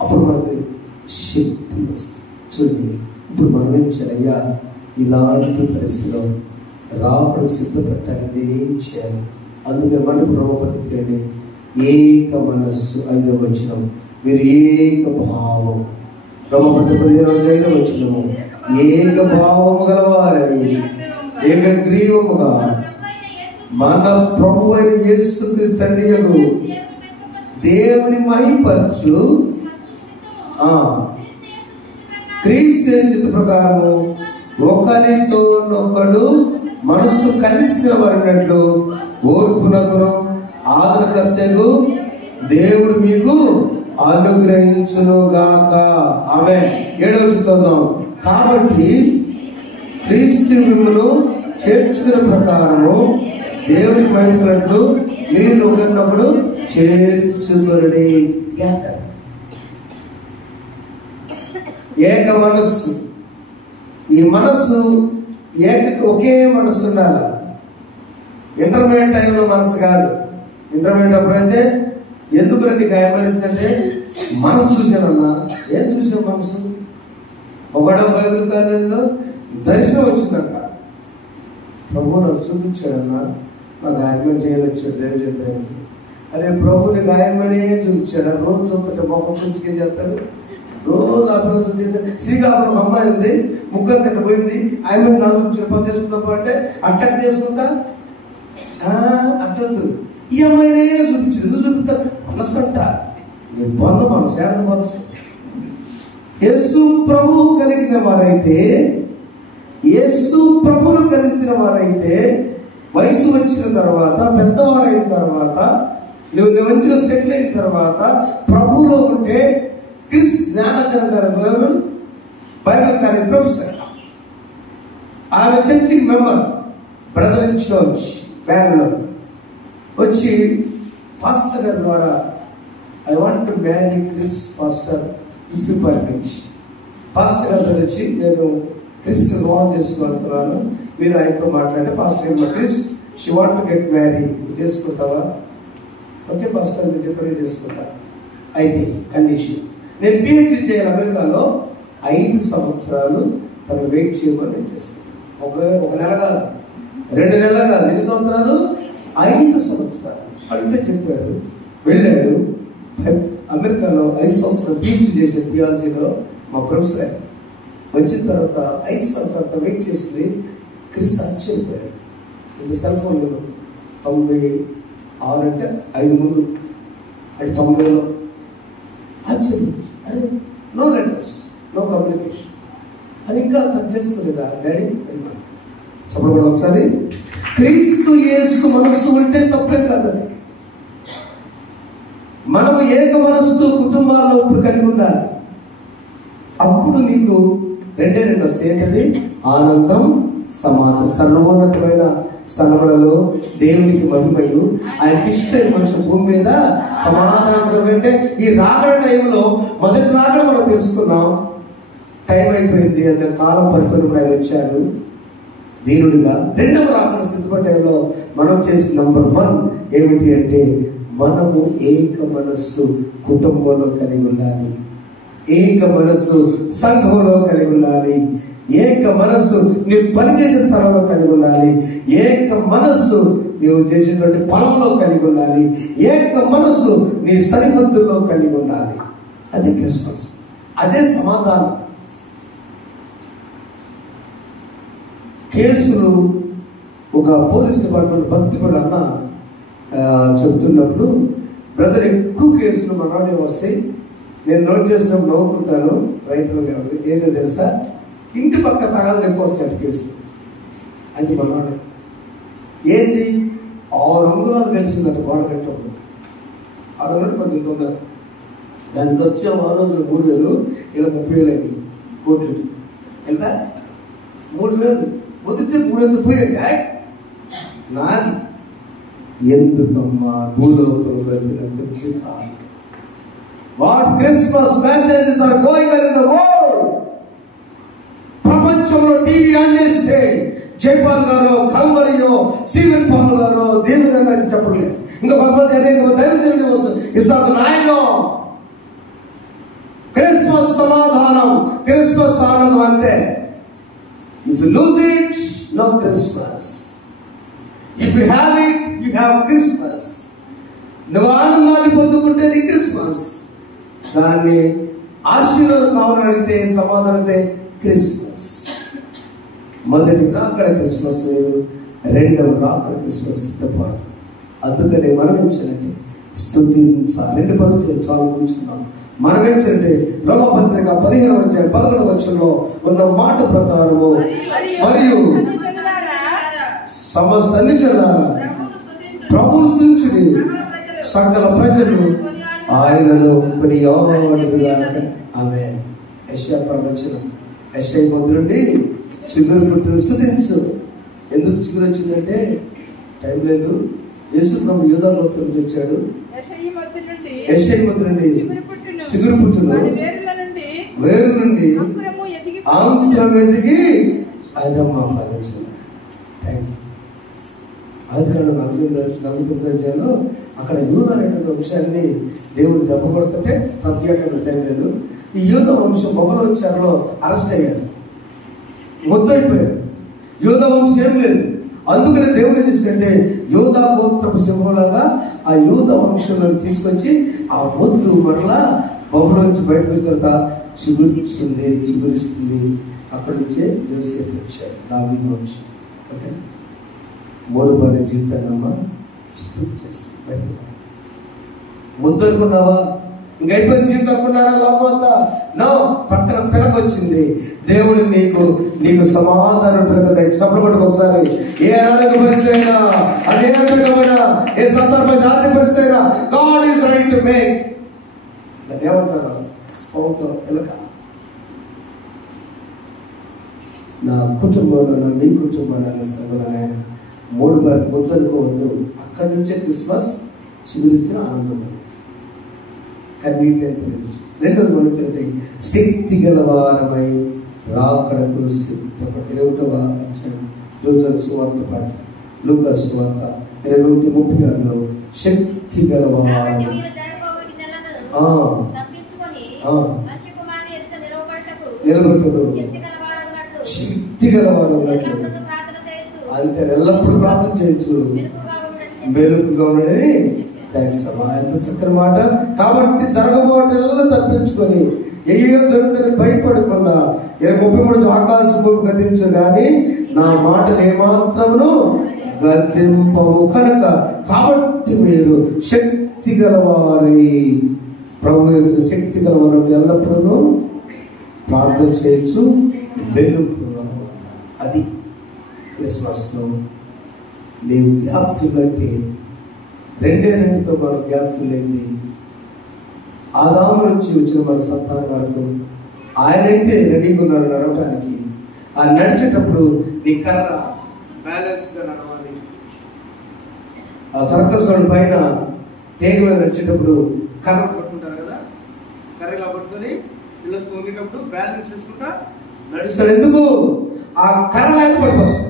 అప్పుడు మనకి శక్తి వస్తుంది. చూడండి, ఇప్పుడు మనం ఏం చేయాలయ్యా? ఇలాంటి పరిస్థితిలో రాబడి సిద్ధపెట్టాలని నేనేం చేయాలి? అందుకని మన బ్రహ్మపతి తీయండి. ఏక మనస్సు 5వ వచనం, మీరు ఏక భావం. బ్రహ్మపతి 15వ వచనము, ఏక భావము గలవారై ఏకగ్రీవముగా మన ప్రభు అయిన యేసుక్రీస్తు తండ్రియగు దేవుని మహిమపరచు క్రీస్తు చిత్త ప్రకారము ఒకరితో ఒకడు మనస్సు కలిసి పడినట్లు ఓర్పునకును ఆదరణకర్తకు దేవుడు మీకు అనుగ్రహించునుగాక. ఆమేన్. 7వ వచనం చదువుదాం. కాబట్టి క్రీస్తు మిమ్మును చేర్చుకున్న ప్రకారము దేవునికి మహిమకలట్లు మీరు ఒకరినొకడు చేర్చుకొనుడి. గ్యాదర్, ఏక మనస్సు. ఈ మనస్సు ఒకే మనస్సు ఉండాలి. ఇంటర్మీడియట్ టైంలో మనసు కాదు. ఇంటర్మీడియట్ అప్పుడైతే ఎందుకు రండి గాయమనిస్తుందంటే మనసు చూశానన్నా. ఏం చూసావు మనసు? ఒకడో బైబిల్ కాలేజీలో దర్శనం వచ్చిందంట. ప్రభు నాకు చూపించాడన్నా, నా గాయమని చేయనొచ్చాడు దేవజంతానికి. అరే ప్రభుని గాయమనే చూపించాడు. రోజు చూస్తుంటే మొహం చూపించుకేం చేస్తాడు. రోజు అభివృద్ధి చేస్తే శ్రీకాకుళం ఒక అమ్మాయి ఉంది, ముగ్గురు కట్ట పోయింది. ఆయన నాకు చూపించాడు చేసుకున్నప్పుడు అంటే అట్టక చేసుకుంటా అట్టద్దు. ఈ అమ్మాయినే చూపించాడు. ఎందుకు చూపిస్తాడు? మనసు అంట. నీ బంధ మనసు, ఏడ మనసు. యేసు ప్రభువు కలిగిన వారైతే, యేసు ప్రభువును కలిగిన వారైతే వయసు వచ్చిన తర్వాత, పెద్దవారైన తర్వాత, నువ్వు మంచిగా సెటిల్ అయిన తర్వాత ప్రభువులో ఉంటే క్రిస్ జ్ఞానకర గారు బైబిల్ కాలేజ్ ప్రొఫెసర్, ఆమె చర్చికి member, brother in church Bengaluru వచ్చి పాస్టర్ గారి ద్వారా I want to marry Chris pastor if you permit. Pastor గారితో వచ్చి నేను క్రిస్ వివాహం చేసుకోవాలనుకున్నాను, మీరు ఆయనతో మాట్లాడితే పాస్టర్ గారు Chris she want to get marry, చేసుకుంటావా? ఓకే పాస్టర్ మీరు చెప్పినట్టు చేసుకుంటా. అయితే కండిషన్, నేను పిహెచ్డీ చేయాలి అమెరికాలో, 5 సంవత్సరాలు తను వెయిట్ చేయమని నేను చేస్తాను. ఒక నెల కాదు, 2 నెలలు కాదు, 2 సంవత్సరాలు, 5 సంవత్సరాలు అంటే చెప్పాడు. వెళ్ళాడు అమెరికాలో 5 సంవత్సరాలు పిహెచ్డీ చేసే థియాలజీలో మా ప్రొఫెసర్. వచ్చిన తర్వాత 5 సంవత్సరాలతో వెయిట్ చేసింది. క్రిస్ ఆశ్చర్యపోయాడు. ఇది సెల్ ఫోన్లో 96 అంటే 5 ముందు అంటే 90లో ఆశ్చర్యం. అరే నో లెటర్స్, నో కమ్యూనికేషన్, అది ఇంకా తను చేసుకోలేదా డాడీ అన్నాడు. చెప్పకూడదు ఒకసారి. క్రీస్తు యేసు మనస్సు ఉంటే తప్పే కాదని. మనము ఏక మనస్సు కుటుంబాల్లో ఇప్పుడు కలిగి ఉండాలి. అప్పుడు నీకు 2 వస్తాయి. ఏంటది? ఆనందం, సమాధానం. సర్వోన్నతమైన స్థలములలో దేవునికి మహిమయు, ఆయనకి ఇష్టమైన మనుషుల భూమి మీద సమాధానం. అంటే ఈ రాకడ టైంలో మొదటి రాకడ మనం తెలుసుకున్నాం, టైం అయిపోయింది అన్న కాలం పరిపూర్ణప్పుడు ఆయన వచ్చారు దీనుడిగా. 2వ రాకడ సిద్ధపడే టైంలో మనం చేసిన నంబర్ 1 ఏమిటి అంటే మనము ఏక మనస్సు కుటుంబంలో కలిగి ఉండాలి, ఏక మనస్సు సంఘంలో కలిగి ఉండాలి, ఏక మనస్సు నీవు పనిచేసే స్థలంలో కలిగి ఉండాలి, ఏక మనస్సు నీవు చేసేటువంటి పొలంలో కలిగి ఉండాలి, ఏక మనస్సు నీ సరిహద్దుల్లో కలిగి ఉండాలి. అది క్రిస్మస్, అదే సమాధానం. కేసులు ఒక పోలీస్ డిపార్ట్మెంట్ భక్తిపడి అన్న చెబుతున్నప్పుడు, బ్రదర్ ఎక్కువ కేసులు మనవాడే వస్తాయి, నేను నోట్ చేసినప్పుడు నవ్వుకుంటాను రైతులు కాబట్టి. ఏంటో తెలుసా? ఇంటి పక్క తగాదాలు ఎక్కువ వస్తాయి కేసులు. అది మనవాడే. ఏంది? 6 అంగుళాలు తెలిసిందట గోడ కట్టప్పుడు. 6 అంగుళాలు 10 ఉన్నారు. దానికి వచ్చే 6 రోజులు 3,000, ఇలా 30,000 అయింది కోట్లకి. ఎంత? 3,000. మొదటి 3,000 పోయేది నాది. ఎందుకమ్మా భూలోకంలో బ్రతికిన కొద్ది కాదు. What Christmas messages are going on in the world. ప్రపంచంలో టీవీ ఆన్ చేస్తే జైపాల్ గారు, కల్వరియో, స్టీవెన్ పాల్ గారు దేవుని అన్నది చెప్పలేదు. ఇంకా కొంతమంది అనేక దైవజనులు వస్తుంది. ఇసాకు నాయకం. క్రిస్మస్ సమాధానం, క్రిస్మస్ ఆనందం అంతే. If you lose it, no Christmas. If you have it, you have Christmas. నువ్వు ఆనందాన్ని పొందుకుంటేది క్రిస్మస్. దాన్ని ఆశీర్వాదం కావాలని అడిగితే సమాధానం అయితే క్రిస్మస్. మొదటి రాకడ క్రిస్మస్ వేరు, 2వ రాకడ క్రిస్మస్ సిద్ధపాటు. అందుకని మనం ఏం చేయాలంటే స్తుతించాలి. 2 పనులు చాలా ముగించుకున్నాం. మనం ఏం చేయాలంటే రోమపత్రిక 15:11 ఉన్న మాట ప్రకారము మరియు సమస్త అన్ని జనారా ప్రభువును స్తుతించుడి, సకల ప్రజలు ఆయనను కొనియాడుగాక. ఆమేన్. యెషయా ప్రవచనం, యెషయా మొదలుండి చిగురు పుట్టును స్తుతించు. ఎందుకు చిగురు వచ్చిందంటే టైం లేదు. యేసు ప్రభు యూదా గోత్రం నుంచి వచ్చాడు. యెషయా మొదలుండి చిగురు పుట్టును, వేరు నుండి అంకురం ఎదిగి అదమ్మ ఫలించింది. Thank you. అది కాదు 49 అక్కడ యూదా అనేటువంటి వంశాన్ని దేవుడు దెబ్బ కొడుతుంటే ప్రత్యేకత టైం లేదు. ఈ యూదా వంశం బబులోను అరెస్ట్ అయ్యారు, మొద్దయిపోయారు. యూదా వంశం ఏం లేదు. అందుకని దేవుడు ఏం చేస్తుంటే యూదా గోత్రపు సింహంలాగా ఆ యూదా వంశంలో తీసుకొచ్చి ఆ మొద్దు మరలా బబులోను నుంచి బయటకు వచ్చిన తర్వాత చిగురిస్తుంది. అక్కడి నుంచే యోసేపు వచ్చాడు, దావీదు వంశం. ఓకే, 3 భార్య జీవితాన్నమ్మా చిగురు చేస్తుంది. ముద్దు అనుకున్నావా? ఇంకైపోయిన జీవితం అనుకున్నారా? లోకం అంతా నో, పక్కన పిలక వచ్చింది. దేవుడు నీకు సమాధానం పిలక సపడబట్టుకు. ఒకసారి ఏ అనారోగ్య పరిస్థితి అయినా, అదే అంతకమైనా, ఏ సందర్భ జాతి పరిస్థితి అయినా, God is right to make. దాన్ని ఏమంటారు? స్పౌట్ పిలక. నా కుటుంబంలో, మీ కుటుంబంలో, సంఘంలో 3 భార్య ముద్దు అనుకోవద్దు. అక్కడి నుంచే క్రిస్మస్ చిగురిస్తే ఆనందం. కన్నీటి రెండోది మనకి శక్తి గలవారమై రాకడకు సిద్ధపడి. 21వ అధ్యాయం లూకా సువార్త పాఠ, లూకా సువార్త 21:36 శక్తి గలవారమై నిలబెట్టదు, శక్తి గలవారు ఉన్నట్లు. అంతే, ఎల్లప్పుడూ ప్రార్థన చేయొచ్చు, మెలుకుగా ఉండని. థ్యాంక్స్ అమ్మా, ఎంత చక్కని మాట. కాబట్టి జరగబోటెల్లా తప్పించుకొని ఏయో జరుగుతుంది భయపడకుండా 33 ఆకాశం గతించు కానీ నా మాటలు ఏమాత్రమును గతింపవు కనుక. కాబట్టి మీరు శక్తి గలవారై ప్రభు శక్తి గలవారు ఎల్లప్పుడూ ప్రార్థన చేయొచ్చు, మెలుకుగా. అది క్రిస్మస్లో నీవు గ్యాప్ ఫిల్ అంటే 2 మనం గ్యాప్ ఫిల్ అయింది. ఆదాము నుంచి వచ్చిన మన సంతానం వరకు ఆయనైతే రెడీగా ఉన్నాడు నడవటానికి. ఆ నడిచేటప్పుడు నీ కర్ర బ్యాలెన్స్గా నడవాలి. ఆ సర్కస్ రోడ్ పైన తేగ మీద నడిచేటప్పుడు కర్ర పట్టుకుంటారు కదా, కర్ర ఇలా పట్టుకొని ఇలా పొంగేటప్పుడు బ్యాలెన్స్ చేసుకుంటా నడుస్తాడు. ఎందుకు? ఆ కర్ర లేక పడిపోతాడు.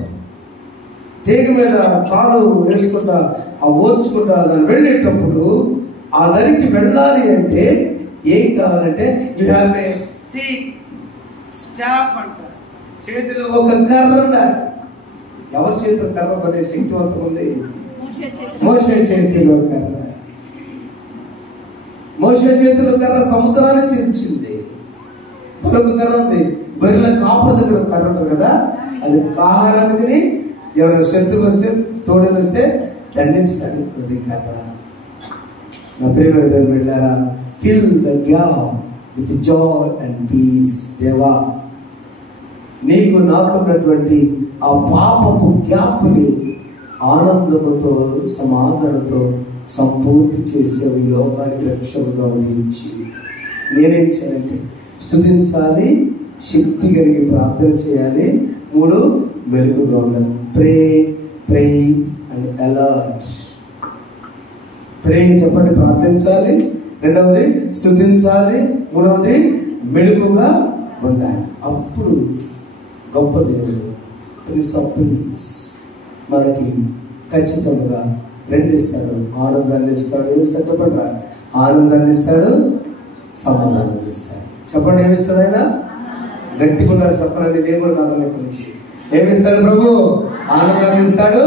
తీగ మీద కాలు వేసుకుంటా ఆ ఓర్చుకుంటా దాన్ని వెళ్ళేటప్పుడు ఆ దానికి వెళ్ళాలి అంటే ఏం కావాలంటే you have a stick, staff అంటారు. చేతిలో ఒక కర్ర ఉండాలి. ఎవరి చేతిలో కర్ర పడే శక్తివంతం ఉంది? మోషే చేతిలో కర్ర. మోషే చేతిలో కర్ర సముద్రాన్ని చీల్చింది. మరొక కర్ర ఉంది, బరిల కాపుల దగ్గర కర్ర ఉంటుంది కదా, అది ఆహారానికి ఎవరైనా శత్రువులు వస్తే, తోడలు వస్తే దండించడానికి ఉన్నది కర్ర. నా ప్రియమైన దేవుని బిడ్డలారా, fill the gap with joy and peace. దేవా, నీకు నాకు ఉన్నటువంటి ఆ పాపపు గ్యాప్ని ఆనందముతో, సమాధానంతో సంపూర్తి చేసే ఈ లోకానికి రక్షకుడుగా ఉదయించి నేనేం చేయాలంటే స్తుతించాలి, శక్తి కలిగి ప్రార్థన చేయాలి. 3 మెలుకుగా ఉండాలి. ప్రే, ప్రైజ్ అండ్ అలర్ట్. ప్రే చెప్పండి, ప్రార్థించాలి. 2వది స్తుతించాలి. 3వది మెలుకుగా ఉండాలి. అప్పుడు గొప్ప దేవుడు ప్రిన్స్ ఆఫ్ పీస్ మనకి ఖచ్చితంగా 2 ఇస్తాడు. ఆనందాన్ని ఇస్తాడు. ఏమిస్తాడు చెప్పండి రా? ఆనందాన్ని ఇస్తాడు, సమాధానాన్ని ఇస్తాడు. చెప్పండి, ఏమిస్తాడు ఆయన? గట్టిగా ఉండాలి చెప్పండి. దేవుడు కాదని నుంచి ఏమిస్తాడు ప్రభు? ఆనందాన్ని ఇస్తాడు.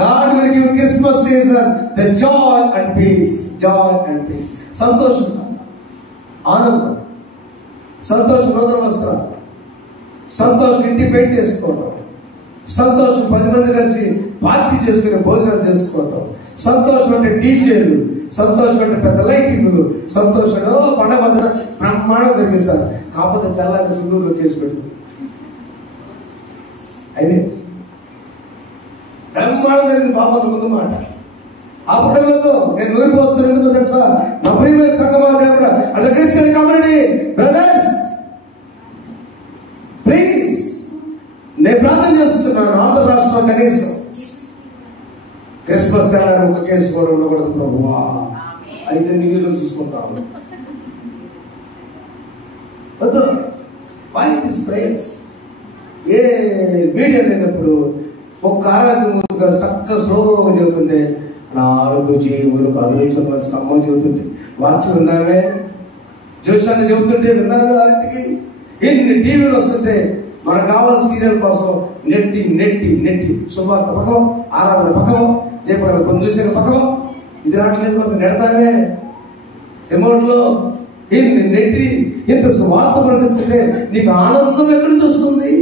God will give Christmas season the joy and peace. Joy and peace. సంతోషం, ఆనందం, సంతోషం, నూతన వస్త్రాలు, సంతోషం, ఇంటి పెయింట్ చేసుకోవడం, సంతోషం 10 మంది కలిసి పార్టీ చేసుకుని భోజనాలు చేసుకోవడం, సంతోషం అంటే డీజేలు, సంతోషం అంటే పెద్ద లైటింగ్లు, సంతోషం పండగ మధ్యన బ్రహ్మాండం జరిగేశారు. కాకపోతే తెల్లారి సుల్లూరులో కేసు పెట్టు అయినా బ్రహ్మాండం జరిగింది. బాబా ముందు మాట ఆ పుట్టలతో నేను నూరిపోస్తున్నాను. ఎందుకు తెలుసా? నా ప్రియమైన సంఘమా, దేవుడా, and the Christian community brothers, please, నేను ప్రార్థన చేస్తున్నాను. ఆంధ్ర రాష్ట్రంలో కనీసం క్రిస్మస్ తెల్లారి ఒక కేసు కూడా ఉండకూడదు ప్రభువా. అయితే న్యూ ఇయర్ చూసుకుంటాము. Why this prayers? ఏ మీడియా లేనప్పుడు ఒక్క ఆరోగ్యం ముందుగా చక్కగా స్లోగా చెబుతుంటే, నా ఆరోగ్య జీవులు కదిలించిన మనిషికి అమ్మ చెబుతుంటే వార్తలు విన్నావే, జోషాన్ని చెబుతుంటే విన్నావే, వాటికి ఎన్ని టీవీలు వస్తుంటే మనకు కావాల్సిన సీరియల్ కోసం నెట్టి నెట్టి నెట్టి శుభార్త పక్కవం, ఆరాధన పక్కవం, జయపగల పొందుసేక పక్కవం. ఇది రావట్లేదు మనకు, నెడతావే రిమోట్లో ఎన్ని నెట్టి ఇంత సువార్త ప్రకటిస్తుంటే నీకు ఆనందం ఎక్కడి నుంచి వస్తుంది?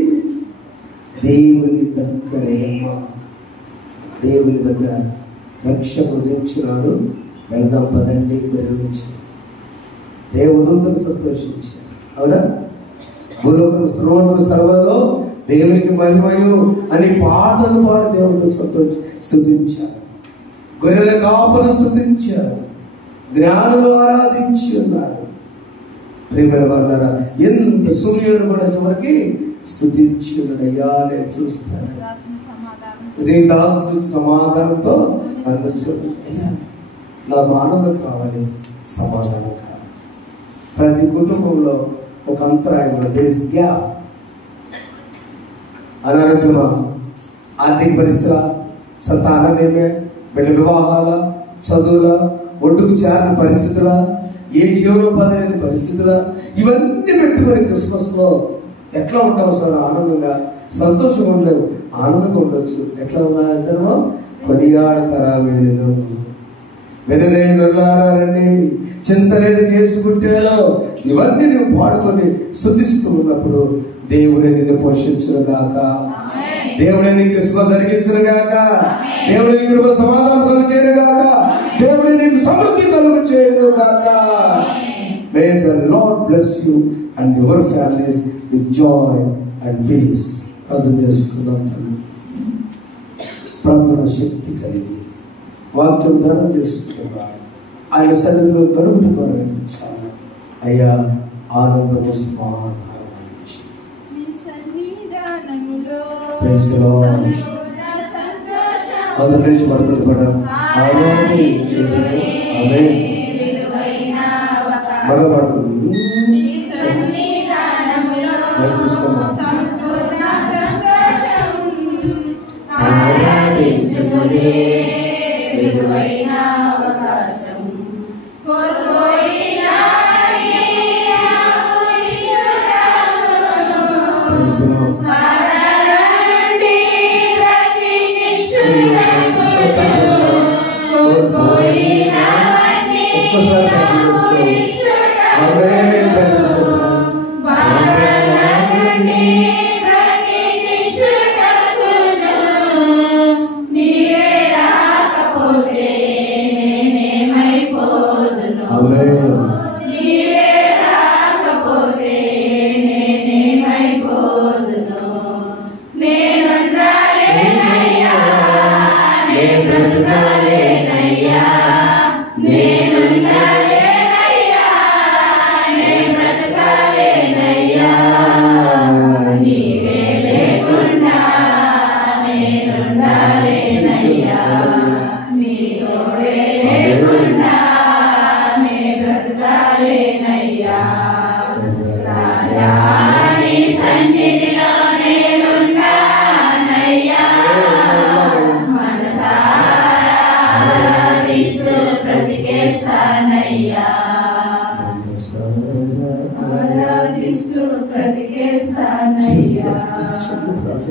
దేవుని దగ్గరే అమ్మా, దేవుని దగ్గర రక్షకుడు దించినాడు. వెళదాం పదండి గొర్రెల నుంచి. దేవదూతలు సంతోషించారు. అవునా? భూలోకం సర్వోన్నత స్థలంలో దేవునికి మహిమయు అని పాటలు పాడి దేవతలు స్తుతించారు. గొర్రెల కాపులను స్తుతించారు. జ్ఞానులు ఆరాధించి ఉన్నారు. ప్రియమైన వాళ్ళారా, ఎంత సూర్యుడు కూడా చివరికి స్తుతించి ఉన్నాడయ్యా, నేను చూస్తాను. నీ దాసు సమాధానంతో అయ్యా, నాకు ఆనందం కావాలి, సమాధానం కావాలి. ప్రతి కుటుంబంలో ఒక అంతరాయం, దేశ గ్యాప్. అనారోగ్యమా, ఆర్థిక పరిస్థితుల, సంతానమేమే, బిడ్డ వివాహాల, చదువుల, ఒడ్డుకు చేరిన పరిస్థితుల, ఏ జీవనోపాధి లేని పరిస్థితుల, ఇవన్నీ పెట్టుకొని క్రిస్మస్లో ఎట్లా ఉంటావు సార్? ఆనందంగా సంతోషంగా ఉండలేవు, ఆనందంగా ఉండొచ్చు. ఎట్లా ఉన్నా కొనియాడతారా వేరును వెనలేనులారండి, చింత లేదు కేసుకుంటాడో, ఇవన్నీ నువ్వు పాడుకొని స్తుతిస్తూ ఉన్నప్పుడు దేవుడే నిన్ను పోషించును గాక, దేవుడే నీకు క్రిస్మస్ జరిగించును గాక, దేవుడే నీకు సమాధానం కలుగు చేయను గాక, దేవుడే నీకు సమృద్ధి కలుగు చేయను గాక. May the Lord bless you and your families with joy and peace. అర్థం చేసుకుందాం. ప్రార్థన శక్తి కలిగి వాక్యం ధ్యానం చేసుకుంటున్నా ఆయన సన్నిధిలో గడుపుట కొనసాగించాలి. అయ్యా, ఆనందము సమాధానం అందరి నుంచి పడుకుంటుపడ మరో పడుతుంది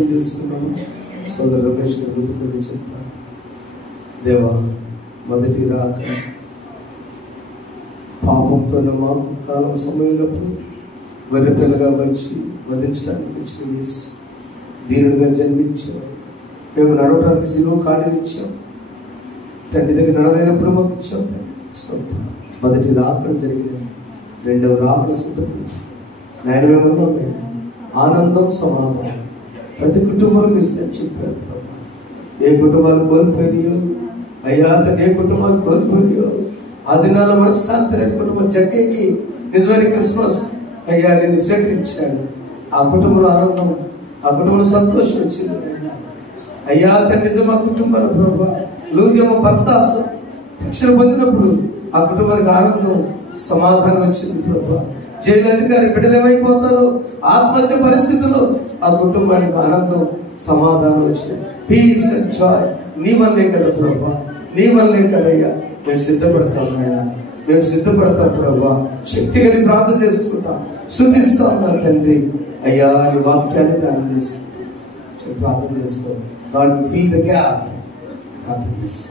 తీసుకున్నాం. సోదరు రమేష్ గారు ముందుకొని చెప్పారు, దేవా, మొదటి రాక పాపంతో మాకు కాలం సమయంలోప్పుడు గొర్రె పిల్లగా వచ్చి వధించడానికి వచ్చిన యేసు దీనుడిగా జన్మించాం. మేము నడవడానికి సిలువ కాడినిచ్చాం. తండ్రి దగ్గర నడవలేనప్పుడు మాకు ఇచ్చాం. తండ్రి మొదటి రాకడ జరిగింది, రెండవ రాకడ సిద్ధపడి నాయన మేమున్నామే. ఆనందం సమాధానం ప్రతి కుటుంబంలో ఇస్తే చెప్పారు. ఏ కుటుంబాలు కోల్పోయినాయో అయ్యా తండ్రి ఏ కుటుంబాలు కోల్పోయో ఆ దినాల మనశ్శాంతి కుటుంబం జక్కయ్యకి నిజమైన క్రిస్మస్ అయ్యా నేను స్వీకరించాను. ఆ కుటుంబంలో ఆనందం, ఆ కుటుంబంలో సంతోషం వచ్చింది నాయన. అయ్యా తండ్రి నిజం ఆ కుటుంబాల ప్రభా లూదియమ్మ భర్త రక్షణ పొందినప్పుడు ఆ కుటుంబానికి ఆనందం, సమాధానం వచ్చింది ప్రభా. జైలు అధికారి బిడ్డలు ఏమైపోతారో ఆత్మహత్య పరిస్థితుల్లో ఆ కుటుంబానికి ఆనందం, సమాధానం వచ్చింది. పీస్ అండ్ జాయ్ నీ వల్లే కదా ప్రభా, నీ వల్లే కదయ్యా. మేము సిద్ధపడతాం నాయన, మేము సిద్ధపడతాం ప్రభా. శక్తి కలిగి ప్రార్థన చేసుకుంటాం, శుద్ధిస్తా ఉన్నా తండ్రి. అయ్యా నీ వాక్యాన్ని దానం చేసి ప్రార్థన చేసుకో. God will fill the gap. ప్రార్థన చేసుకో.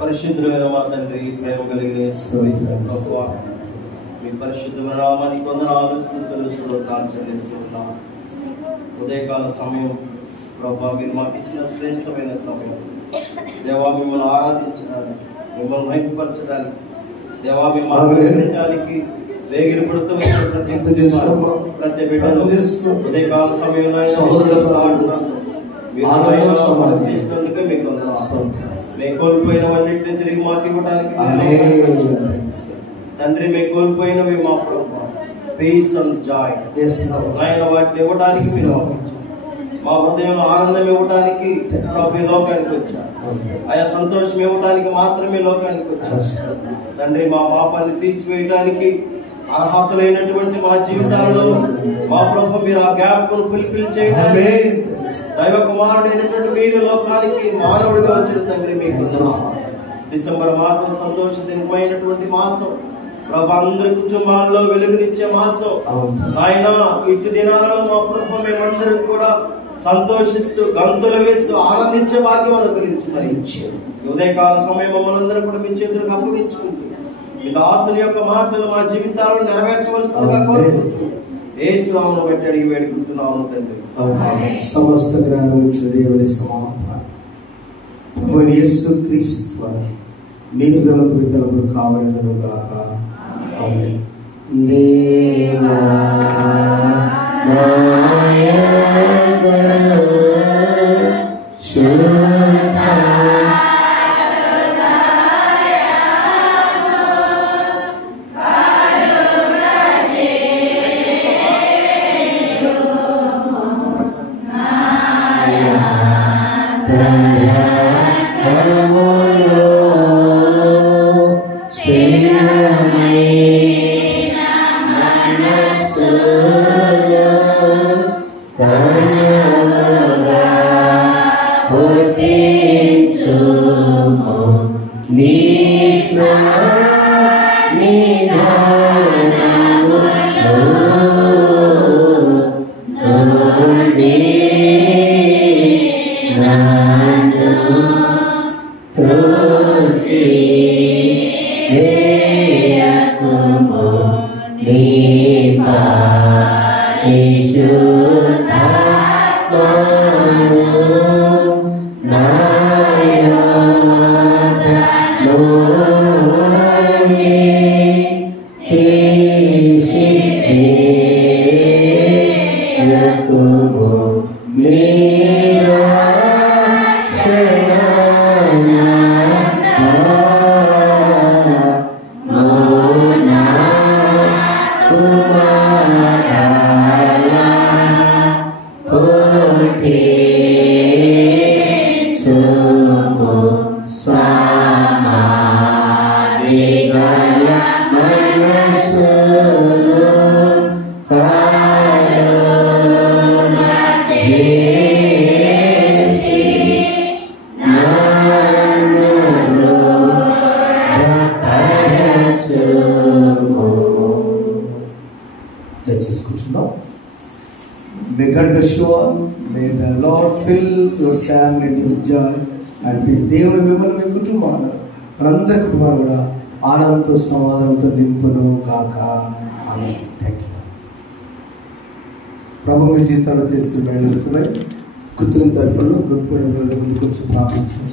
పరిశుద్ధుడైన మా తండ్రి, ప్రేమ కలిగిన మీ పరిశుద్ధమైన నామానికి వందనాలు, స్తుతులు, స్తోత్రాలు చెల్లిస్తున్నాం. ఉదయకాల సమయం ప్రభా, మీరు మాకు ఇచ్చిన శ్రేష్టమైన సమయం. దేవా మిమ్మల్ని ఆరాధించడానికి, మిమ్మల్ని మహిమపరచడానికి, దేవా మిమ్మల్ని ఆరాధించడానికి వేగిరి పడుతూ ప్రతి బిడ్డను ఉదయకాల సమయంలో చేసినందుకే మీకు వందనాలు. మేము కోల్పోయినవన్నింటినీ తిరిగి మాకు ఇవ్వడానికి తండ్రి, మేము కోల్పోయినవి మా ప్రభు పీస్ అండ్ జాయ్ ఆయన వాటిని ఇవ్వడానికి మీరు మా హృదయంలో ఆనందం ఇవ్వడానికి ఈ లోకానికి వచ్చారు. ఆయా సంతోషం ఇవ్వడానికి మాత్రమే లోకానికి వచ్చారు తండ్రి. మా పాపాన్ని తీసివేయడానికి అర్హతలైనటువంటి మా జీవితాల్లో మా ప్రభు మీరు ఆ గ్యాప్ ఫుల్ఫిల్ చేయడానికి దైవ కుమారుడైనటువంటి మీరు లోకానికి మానవుడిగా వచ్చిన తండ్రి మీకు డిసెంబర్ మాసం సంతోషమైనటువంటి మాసం ప్రభు, అందరి కుటుంబాల్లో వెలుగునిచ్చే మాసం ఆయన. ఇటు దినాలలో మా ప్రభు మేమందరం కూడా సంతోషిస్తూ గంతులు వేస్తూ ఆనందించే భాగ్యం అనుగ్రహించి ఉదయకాల సమయం మమ్మల్ని అందరూ కూడా మీ చేతులకు అప్పగించుకుంటూ మీ దాసుని యొక్క మాటలు మా జీవితాలను నెరవేర్చవలసిందిగా కోరుకుంటూ యేసు నామమును బట్టి అడిగి వేడుకుంటున్నాము తండ్రి. సమస్త జ్ఞానం ఇచ్చిన దేవుని సమాధానం ప్రభు యేసు క్రీస్తు నీరు తలపు తలపు కావాలను గాక. ఆమేన్. దేవా May God bless you all. May the Lord fill your family with joy and peace. దేవుని మిమ్మల్ని మీ కుటుంబాలు మనందరి కుటుంబాలు కూడా ఆనందంతో సమాధానంతో నింపును గాక. ఆమేన్. Thank you. ప్రభు మీ జీవితాలు చేసి బయలుదేరుతున్నాయి. కృతజ్ఞతలు ముందుకు వచ్చి ప్రార్థించారు.